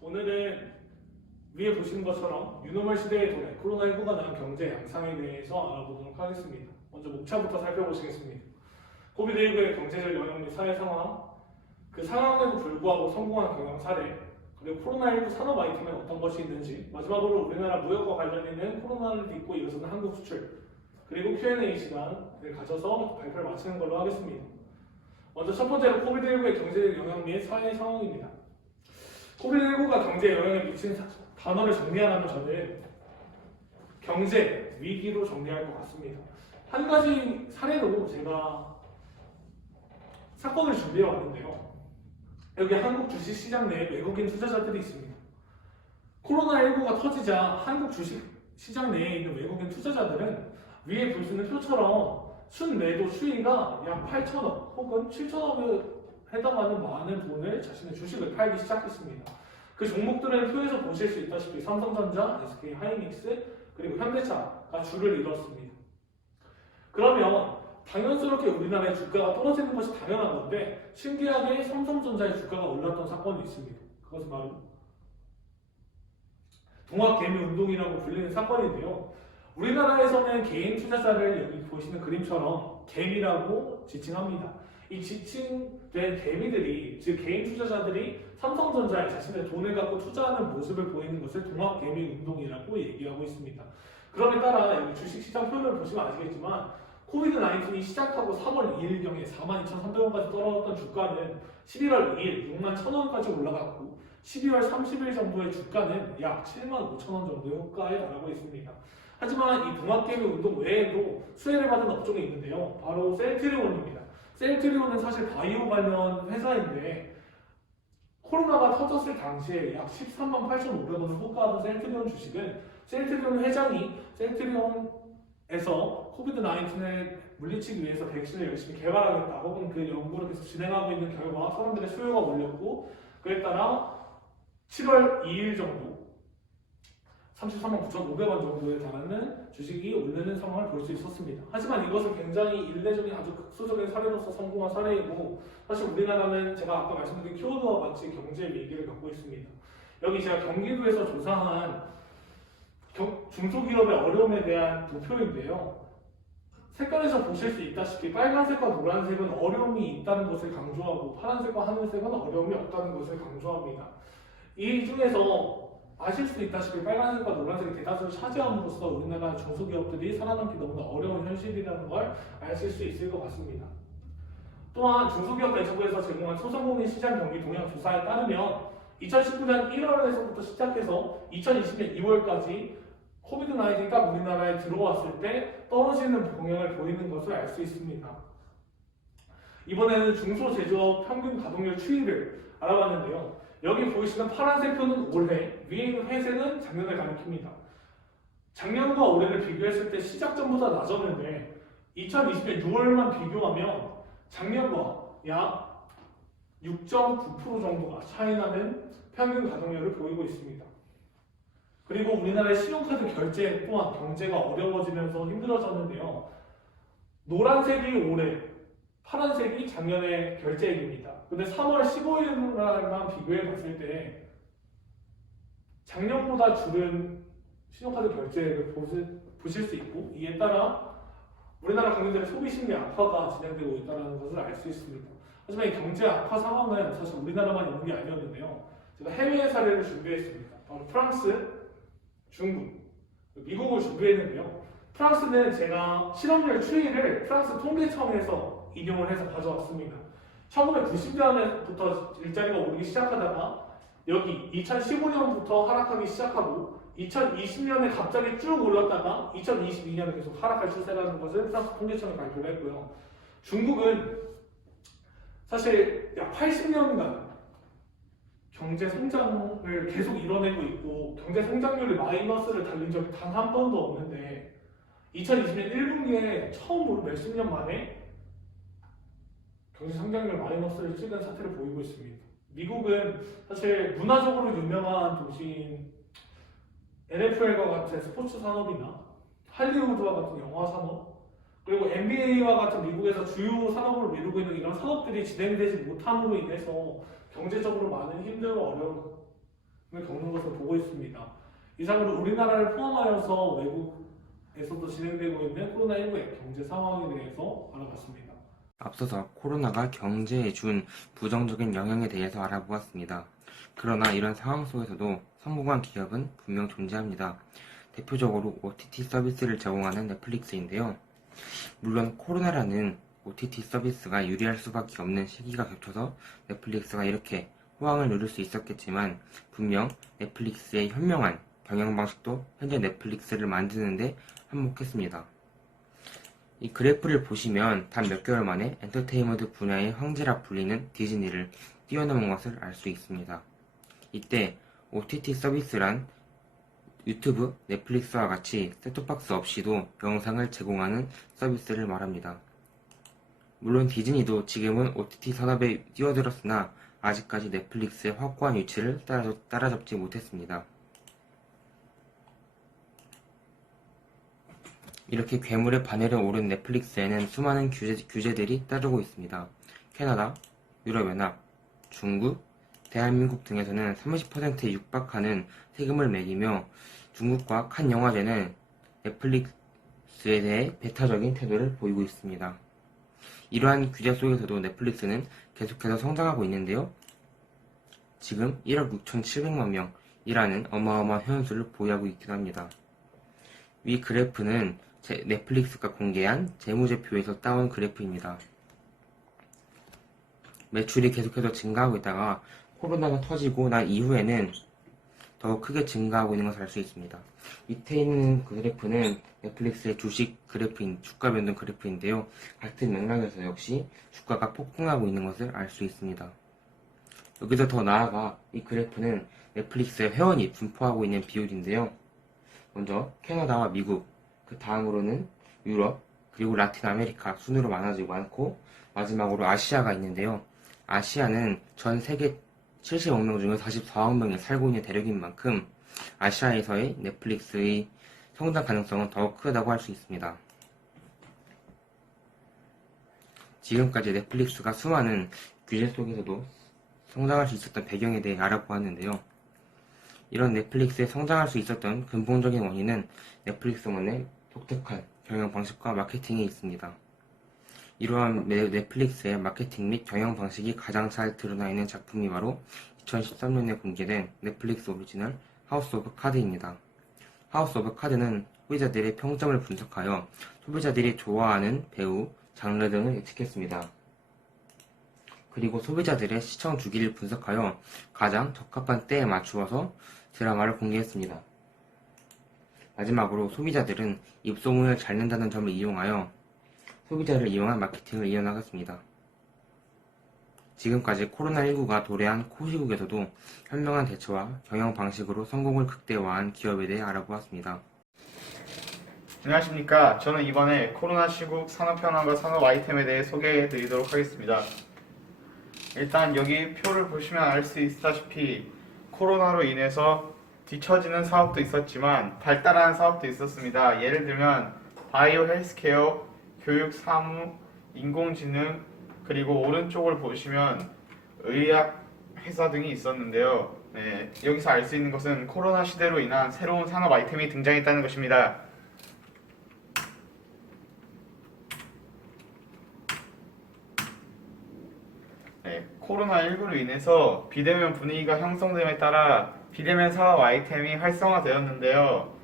오늘은 위에 보시는 것처럼 유노멀 시대의 도래, 코로나19가 낳은 경제 양상에 대해서 알아보도록 하겠습니다. 먼저 목차부터 살펴보시겠습니다. 코비드19의 경제적 영향 및 사회 상황, 그 상황에도 불구하고 성공한 경영 사례, 그리고 코로나19 산업 아이템에 어떤 것이 있는지, 마지막으로 우리나라 무역과 관련 있는 코로나를 딛고 일어서는 한국 수출, 그리고 Q&A 시간을 가져서 발표를 마치는 걸로 하겠습니다. 먼저 첫 번째로 코비드19의 경제적 영향 및 사회 상황입니다. 코비드19가 경제에 영향을 미친 단어를 정리하라면 저는 경제 위기로 정리할 것 같습니다. 한 가지 사례로 제가 사건을 준비해 왔는데요. 여기 한국 주식시장 내에 외국인 투자자들이 있습니다. 코로나19가 터지자 한국 주식시장 내에 있는 외국인 투자자들은 위에 보시는 표처럼 순매도 추이가 약 8천억 혹은 7천억에 해당하는 많은 돈을 자신의 주식을 팔기 시작했습니다. 그 종목들은 표에서 보실 수 있다시피 삼성전자, SK하이닉스, 그리고 현대차가 주를 이뤘습니다. 그러면 당연스럽게 우리나라의 주가가 떨어지는 것이 당연한 건데 신기하게 삼성전자의 주가가 올랐던 사건이 있습니다. 그것은 바로 동학개미운동이라고 불리는 사건인데요. 우리나라에서는 개인 투자자를 여기 보시는 그림처럼 개미라고 지칭합니다. 이 지칭된 개미들이, 즉 개인 투자자들이 삼성전자에 자신의 돈을 갖고 투자하는 모습을 보이는 것을 동학개미운동이라고 얘기하고 있습니다. 그럼에 따라 여기 주식시장 표를 보시면 아시겠지만 코비드-19이 시작하고 3월 2일경에 42,300원까지 떨어졌던 주가는 11월 2일 61,000원까지 올라갔고 12월 30일 정도의 주가는 약 75,000원 정도의 호가에 달하고 있습니다. 하지만 이 동학개미 운동 외에도 수혜를 받은 업종이 있는데요. 바로 셀트리온입니다. 셀트리온은 사실 바이오 관련 회사인데 코로나가 터졌을 당시에 약 13만 8,500원을 호가하던 셀트리온 주식은 셀트리온 회장이 셀트리온에서 코비드-19을 물리치기 위해서 백신을 열심히 개발하겠다 혹은 그 연구를 계속 진행하고 있는 결과 사람들의 수요가 올렸고 그에 따라 7월 2일 정도 33만 9,500원 정도에 달하는 주식이 오르는 상황을 볼 수 있었습니다. 하지만 이것은 굉장히 일례적인 아주 극소적인 사례로서 성공한 사례이고 사실 우리나라는 제가 아까 말씀드린 키워드와 같이 경제 위기를 겪고 있습니다. 여기 제가 경기도에서 조사한 중소기업의 어려움에 대한 도표인데요. 색깔에서 보실 수 있다시피 빨간색과 노란색은 어려움이 있다는 것을 강조하고 파란색과 하늘색은 어려움이 없다는 것을 강조합니다. 이 중에서 아실 수 있다시피 빨간색과 노란색이 대다수를 차지함으로써 우리나라 중소기업들이 살아남기 너무나 어려운 현실이라는 걸 아실 수 있을 것 같습니다. 또한 중소기업 배정부에서 제공한 소상공인 시장 경기 동향 조사에 따르면 2019년 1월에서부터 시작해서 2020년 2월까지 코비드-19이 딱 우리나라에 들어왔을 때 떨어지는 동향을 보이는 것을 알 수 있습니다. 이번에는 중소제조업 평균 가동률 추이를 알아봤는데요. 여기 보이시는 파란색 표는 올해, 위에 있는 회색은 작년을 가리킵니다. 작년과 올해를 비교했을 때 시작점보다 낮았는데 2020년 6월만 비교하면 작년과 약 6.9% 정도가 차이나는 평균 가동률을 보이고 있습니다. 그리고 우리나라의 신용카드 결제 또한 경제가 어려워지면서 힘들어졌는데요. 노란색이 올해, 파란색이 작년의 결제액입니다. 근데 3월 15일만 비교해 봤을 때 작년보다 줄은 신용카드 결제액을 보실 수 있고 이에 따라 우리나라 국민들의 소비심리 악화가 진행되고 있다는 것을 알 수 있습니다. 하지만 이 경제 악화 상황은 사실 우리나라만 있는 게 아니었는데요. 제가 해외 사례를 준비했습니다. 바로 프랑스, 중국, 미국을 준비했는데요. 프랑스는 제가 실업률 추이를 프랑스 통계청에서 인용을 해서 가져왔습니다. 1990년부터 일자리가 오르기 시작하다가 여기 2015년부터 하락하기 시작하고 2020년에 갑자기 쭉 올랐다가 2022년에 계속 하락할 추세라는 것을 프랑스 통계청이 발표를 했고요. 중국은 사실 약 80년간 경제 성장을 계속 이뤄내고 있고 경제 성장률이 마이너스를 달린 적이 단 한 번도 없는데 2020년 1분기에 처음으로 몇십 년 만에 경제 성장률 마이너스를 찍은 사태를 보이고 있습니다. 미국은 사실 문화적으로 유명한 도시인 NFL과 같은 스포츠 산업이나 할리우드와 같은 영화 산업 그리고 NBA와 같은 미국에서 주요 산업을 이루고 있는 이런 산업들이 진행되지 못함으로 인해서 경제적으로 많은 힘듦과 겪는 것을 보고 있습니다. 이상으로 우리나라를 포함하여서 외국에서도 진행되고 있는 코로나19의 경제 상황에 대해서 알아봤습니다. 앞서서 코로나가 경제에 준 부정적인 영향에 대해서 알아보았습니다. 그러나 이런 상황 속에서도 성공한 기업은 분명 존재합니다. 대표적으로 OTT 서비스를 제공하는 넷플릭스인데요. 물론 코로나라는 OTT 서비스가 유리할 수밖에 없는 시기가 겹쳐서 넷플릭스가 이렇게 호황을 누릴 수 있었겠지만 분명 넷플릭스의 현명한 경영 방식도 현재 넷플릭스를 만드는데 한몫했습니다. 이 그래프를 보시면 단 몇 개월 만에 엔터테인먼트 분야의 황제라 불리는 디즈니를 뛰어넘은 것을 알 수 있습니다. 이때 OTT 서비스란 유튜브, 넷플릭스와 같이 셋톱박스 없이도 영상을 제공하는 서비스를 말합니다. 물론 디즈니도 지금은 OTT 산업에 뛰어들었으나 아직까지 넷플릭스의 확고한 위치를 따라잡지 못했습니다. 이렇게 괴물의 바늘에 오른 넷플릭스에는 수많은 규제들이 따르고 있습니다. 캐나다, 유럽연합, 중국, 대한민국 등에서는 30%에 육박하는 세금을 매기며 중국과 칸 영화제는 넷플릭스에 대해 배타적인 태도를 보이고 있습니다. 이러한 규제 속에서도 넷플릭스는 계속해서 성장하고 있는데요. 지금 1억 6,700만 명이라는 어마어마한 회원수를 보유하고 있기도 합니다. 위 그래프는 넷플릭스가 공개한 재무제표에서 따온 그래프입니다. 매출이 계속해서 증가하고 있다가 코로나가 터지고 난 이후에는 더 크게 증가하고 있는 것을 알 수 있습니다. 밑에 있는 그 그래프는 넷플릭스의 주식 그래프인 주가 변동 그래프인데요. 같은 맥락에서 역시 주가가 폭등하고 있는 것을 알 수 있습니다. 여기서 더 나아가 이 그래프는 넷플릭스의 회원이 분포하고 있는 비율인데요. 먼저 캐나다와 미국, 그 다음으로는 유럽, 그리고 라틴 아메리카 순으로 많아지고 많고 마지막으로 아시아가 있는데요. 아시아는 전 세계 70억 명 중에 44억 명이 살고 있는 대륙인 만큼 아시아에서의 넷플릭스의 성장 가능성은 더욱 크다고 할 수 있습니다. 지금까지 넷플릭스가 수많은 규제 속에서도 성장할 수 있었던 배경에 대해 알아보았는데요. 이런 넷플릭스에 성장할 수 있었던 근본적인 원인은 넷플릭스만의 독특한 경영 방식과 마케팅에 있습니다. 이러한 넷플릭스의 마케팅 및 경영 방식이 가장 잘 드러나 있는 작품이 바로 2013년에 공개된 넷플릭스 오리지널 하우스 오브 카드입니다. 하우스 오브 카드는 소비자들의 평점을 분석하여 소비자들이 좋아하는 배우, 장르 등을 예측했습니다. 그리고 소비자들의 시청 주기를 분석하여 가장 적합한 때에 맞추어서 드라마를 공개했습니다. 마지막으로 소비자들은 입소문을 잘 낸다는 점을 이용하여 소비자를 이용한 마케팅을 이어나갔습니다. 지금까지 코로나19가 도래한 코시국에서도 현명한 대처와 경영 방식으로 성공을 극대화한 기업에 대해 알아보았습니다. 안녕하십니까. 저는 이번에 코로나 시국 산업 현황과 산업 아이템에 대해 소개해 드리도록 하겠습니다. 일단 여기 표를 보시면 알 수 있다시피 코로나로 인해서 뒤처지는 사업도 있었지만 발달하는 사업도 있었습니다. 예를 들면 바이오 헬스케어, 교육, 사무, 인공지능, 그리고 오른쪽을 보시면 의학 회사 등이 있었는데요. 여기서 알 수 있는 것은 코로나 시대로 인한 새로운 산업 아이템이 등장했다는 것입니다. 코로나19로 인해서 비대면 분위기가 형성됨에 따라 비대면 사업 아이템이 활성화되었는데요.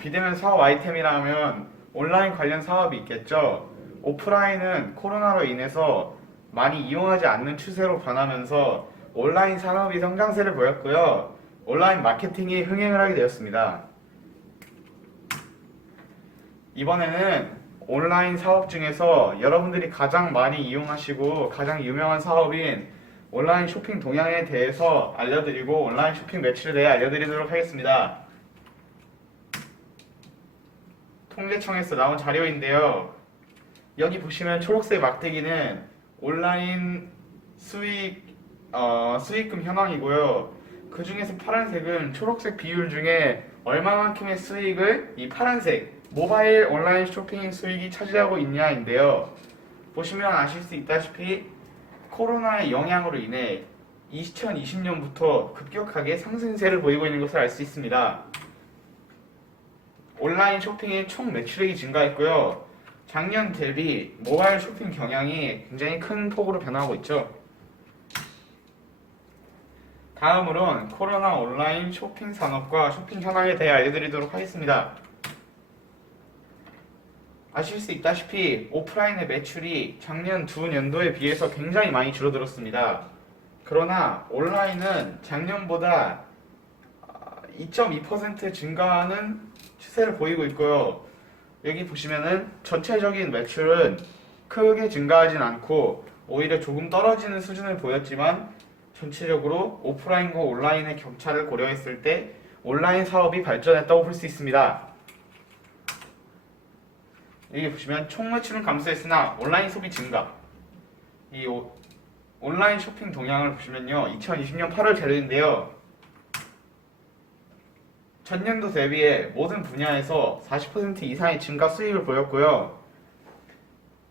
비대면 사업 아이템이라면 온라인 관련 사업이 있겠죠. 오프라인은 코로나로 인해서 많이 이용하지 않는 추세로 변하면서 온라인 산업이 성장세를 보였고요. 온라인 마케팅이 흥행을 하게 되었습니다. 이번에는 온라인 사업 중에서 여러분들이 가장 많이 이용하시고 가장 유명한 사업인 온라인 쇼핑 동향에 대해서 알려드리고 온라인 쇼핑 매출에 대해 알려드리도록 하겠습니다. 통계청에서 나온 자료인데요. 여기 보시면 초록색 막대기는 온라인 수익금 현황이고요. 그 중에서 파란색은 초록색 비율 중에 얼마만큼의 수익을 이 파란색 모바일 온라인 쇼핑 수익이 차지하고 있냐인데요. 보시면 아실 수 있다시피 코로나의 영향으로 인해 2020년부터 급격하게 상승세를 보이고 있는 것을 알 수 있습니다. 온라인 쇼핑의 총 매출액이 증가했고요. 작년 대비 모바일 쇼핑 경향이 굉장히 큰 폭으로 변화하고 있죠. 다음으로는 코로나 온라인 쇼핑 산업과 쇼핑 현황에 대해 알려드리도록 하겠습니다. 아실 수 있다시피 오프라인의 매출이 작년 두 년도에 비해서 굉장히 많이 줄어들었습니다. 그러나 온라인은 작년보다 2.2% 증가하는 추세를 보이고 있고요. 여기 보시면은 전체적인 매출은 크게 증가하진 않고 오히려 조금 떨어지는 수준을 보였지만 전체적으로 오프라인과 온라인의 격차를 고려했을 때 온라인 사업이 발전했다고 볼 수 있습니다. 여기 보시면 총 매출은 감소했으나 온라인 소비 증가. 이 온라인 쇼핑 동향을 보시면요. 2020년 8월 자료인데요. 전년도 대비해 모든 분야에서 40% 이상의 증가 수익을 보였고요.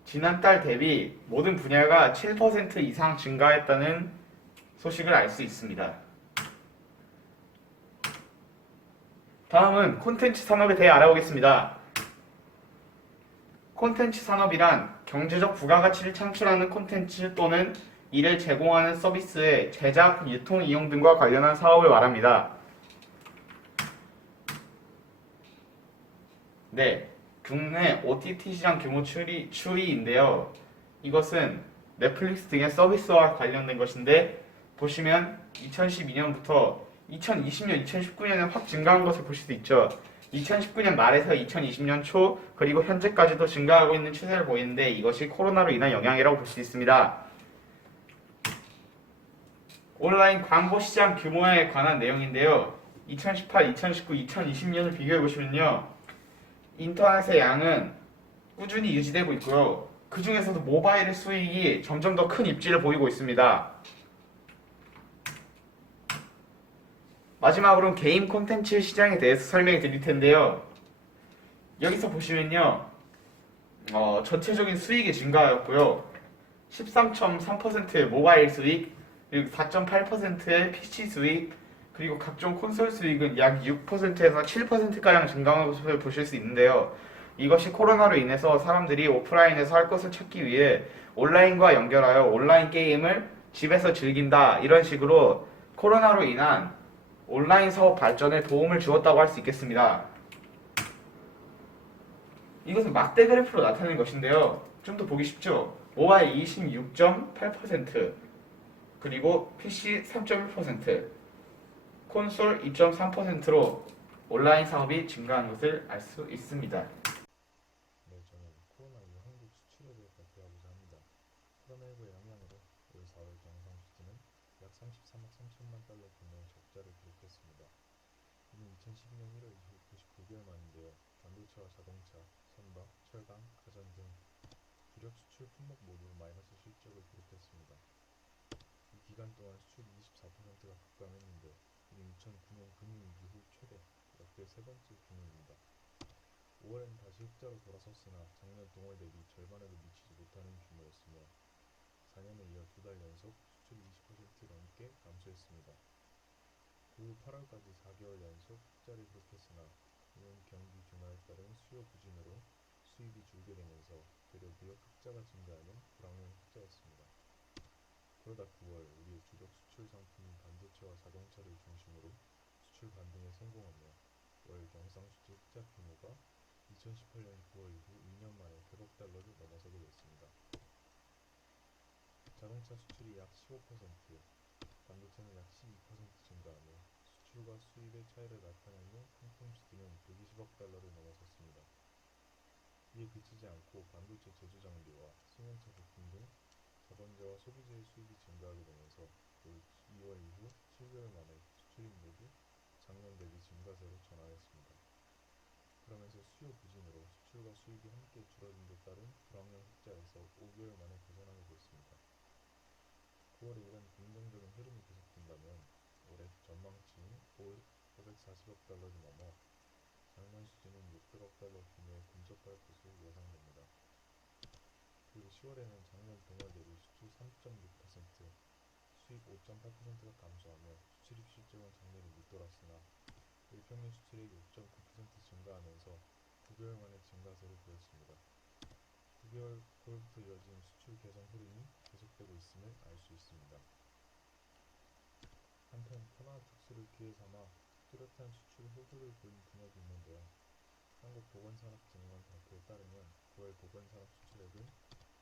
지난달 대비 모든 분야가 7% 이상 증가했다는 소식을 알 수 있습니다. 다음은 콘텐츠 산업에 대해 알아보겠습니다. 콘텐츠 산업이란 경제적 부가가치를 창출하는 콘텐츠 또는 이를 제공하는 서비스의 제작, 유통, 이용 등과 관련한 사업을 말합니다. 네, 국내 OTT 시장 규모 추이인데요. 이것은 넷플릭스 등의 서비스와 관련된 것인데 보시면 2012년부터 2020년, 2019년에 확 증가한 것을 보실 수 있죠. 2019년 말에서 2020년 초 그리고 현재까지도 증가하고 있는 추세를 보이는데 이것이 코로나로 인한 영향이라고 볼 수 있습니다. 온라인 광고 시장 규모에 관한 내용인데요. 2018, 2019, 2020년을 비교해 보시면요. 인터넷의 양은 꾸준히 유지되고 있고요. 그 중에서도 모바일의 수익이 점점 더 큰 입지를 보이고 있습니다. 마지막으로는 게임 콘텐츠 시장에 대해서 설명해 드릴 텐데요. 여기서 보시면요. 전체적인 수익이 증가하였고요. 13.3%의 모바일 수익, 그리고 4.8%의 PC 수익, 그리고 각종 콘솔 수익은 약 6%에서 7%가량 증가한 것을 보실 수 있는데요. 이것이 코로나로 인해서 사람들이 오프라인에서 할 것을 찾기 위해 온라인과 연결하여 온라인 게임을 집에서 즐긴다 이런 식으로 코로나로 인한 온라인 사업 발전에 도움을 주었다고 할 수 있겠습니다. 이것은 막대 그래프로 나타낸 것인데요. 좀 더 보기 쉽죠? 모바일 26.8%, 그리고 PC 3.1%, 콘솔 2.3%로 온라인 사업이 증가한 것을 알 수 있습니다. 네, 저는 코로나19 한국 수출에 대해 발표하고자 합니다. 코로나19의 영향으로 올 4월 경상 수지는 약 33억 3천만 달러 규모의 적자를 기록했습니다. 이는 2012년 1월 이후 99개월 만인데요. 반도체와 자동차, 선박, 철강, 가전 등 주력 수출 품목 모두 마이너스 실적을 기록했습니다. 이 기간 동안 수출이 24%가 급감했는데 이는 2009년 금융위기 후 최대, 역대 세 번째 규모입니다. 5월엔 다시 흑자로 돌아섰으나 작년 동월 대비 절반에도 미치지 못하는 규모였으며 4년에 이어 두 달 연속 수출이 20% 넘게 감소했습니다. 그 후 8월까지 4개월 연속 흑자를 기록했으나 이는 경기 둔화에 따른 수요 부진으로 수입이 줄게 되면서 되려 무역 흑자가 증가하는 불황형 흑자였습니다. 그러다 9월 우리의 주력 수출 상품인 반도체와 자동차를 중심으로 수출 반등에 성공하며 월 경상 수지 흑자 규모가 2018년 9월 이후 2년 만에 100억 달러를 넘어서게 됐습니다. 자동차 수출이 약 15%, 반도체는 약 12% 증가하며 수출과 수입의 차이를 나타내는 상품 수준은 120억 달러를 넘어섰습니다. 이에 그치지 않고 반도체 제조 장비와 승용차 부품 등 자본재와 소비재의 수입이 증가하게 되면서 올 2월 이후 7개월 만에 수출입 모두 작년 대비 증가세로 전환했습니다. 그러면서 수요 부진으로 수출과 수입이 함께 줄어든 데 따른 불황형 흑자에서 5개월 만에 벗어나게 됐습니다. 9월에 이런 긍정적인 흐름이 계속된다면 올해 전망치인 540억 달러를 넘어 작년 수준인 600억 달러 규모에 근접할 것으로 예상됩니다. 그리고 10월에는 작년 동월 대비 수출 3.6%, 수입 5.8%가 감소하며 수출 입실 쪽은 작년을 밑돌았으나 일평균 수출액이 5.9% 증가하면서 9개월 만에 증가세를 보였습니다. 9개월부터 이어진 수출 개선 흐름이 계속되고 있음을 알 수 있습니다. 한편 코로나 특수를 기회 삼아 뚜렷한 수출 호조를 보인 분야도 있는데요. 한국보건산업진흥원 발표에 따르면 9월 보건산업 수출액은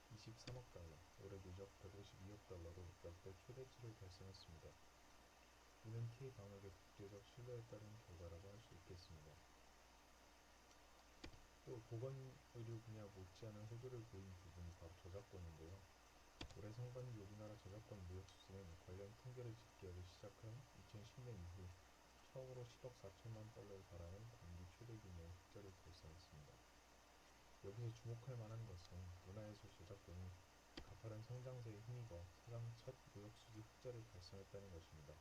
23억 달러, 올해 누적 152억 달러로 역대 최대치를 달성했습니다. 이는 K방역의 국제적 신뢰에 따른 결과라고 할 수 있겠습니다. 또 보건의료 분야 못지않은 호조를 보인 부분이 바로 저작권인데요. 올해 상반기 우리나라 저작권 무역 수수는 관련 통계를 집계하기 시작한 2010년 이후 처음으로 10억 4천만 달러에 달하는 단기 최대 규모의 흑자를 달성했습니다. 여기서 주목할 만한 것은 문화예술 저작권이 가파른 성장세에 힘입어 사상 첫 무역 수지 흑자를 달성했다는 것입니다.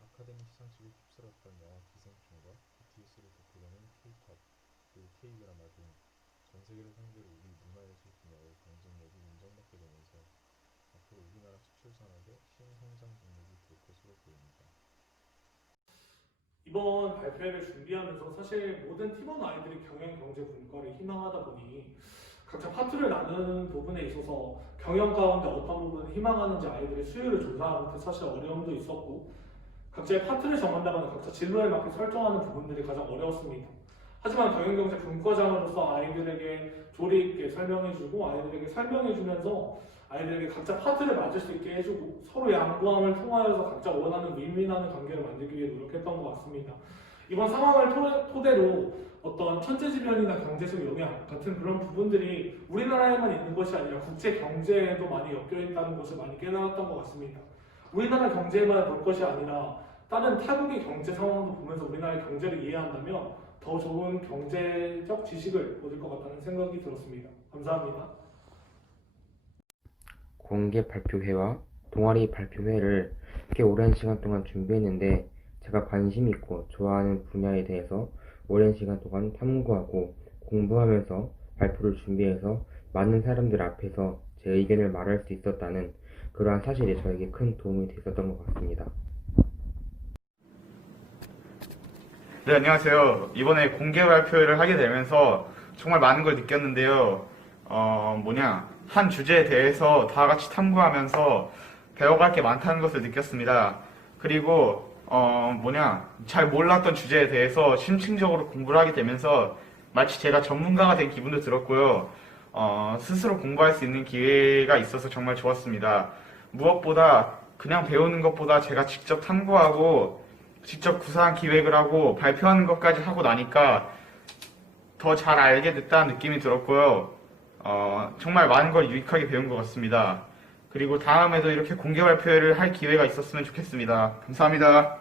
아카데미 시상식을 휩쓸었던 영화 기생충과 BTS를 대표되는 K-팝, 그리고 K-드라마 등 전 세계를 상대로 우리 문화예술 분야의 경쟁력이 인정받게 되면서 앞으로 우리나라 수출 산업의 신성장 동력이 될 것으로 보입니다. 이번 발표회를 준비하면서 사실 모든 팀원 아이들이 경영, 경제, 문과를 희망하다 보니 각자 파트를 나누는 부분에 있어서 경영 가운데 어떤 부분을 희망하는지 아이들의 수요를 조사하는 데 사실 어려움도 있었고 각자의 파트를 정한다거나 각자 진로에 맞게 설정하는 부분들이 가장 어려웠습니다. 하지만 경영경제 분과장으로서 아이들에게 조리 있게 설명해주고 아이들에게 설명해주면서 아이들에게 각자 파트를 맞을 수 있게 해주고 서로 양보함을 통하여서 각자 원하는 윈윈하는 관계를 만들기 위해 노력했던 것 같습니다. 이번 상황을 토대로 어떤 천재지변이나 경제적 영향 같은 그런 부분들이 우리나라에만 있는 것이 아니라 국제 경제에도 많이 엮여 있다는 것을 많이 깨달았던 것 같습니다. 우리나라 경제만 볼 것이 아니라 다른 타국의 경제 상황도 보면서 우리나라의 경제를 이해한다면 더 좋은 경제적 지식을 얻을 것 같다는 생각이 들었습니다. 감사합니다. 공개 발표회와 동아리 발표회를 꽤 오랜 시간 동안 준비했는데 제가 관심 있고 좋아하는 분야에 대해서 오랜 시간 동안 탐구하고 공부하면서 발표를 준비해서 많은 사람들 앞에서 제 의견을 말할 수 있었다는 그러한 사실이 저에게 큰 도움이 됐었던 것 같습니다. 네, 안녕하세요. 이번에 공개 발표를 하게 되면서 정말 많은 걸 느꼈는데요. 한 주제에 대해서 다 같이 탐구하면서 배워갈 게 많다는 것을 느꼈습니다. 그리고, 잘 몰랐던 주제에 대해서 심층적으로 공부를 하게 되면서 마치 제가 전문가가 된 기분도 들었고요. 스스로 공부할 수 있는 기회가 있어서 정말 좋았습니다. 무엇보다 그냥 배우는 것보다 제가 직접 탐구하고 직접 구상한 기획을 하고 발표하는 것까지 하고 나니까 더 잘 알게 됐다는 느낌이 들었고요. 정말 많은 걸 유익하게 배운 것 같습니다. 그리고 다음에도 이렇게 공개 발표를 할 기회가 있었으면 좋겠습니다. 감사합니다.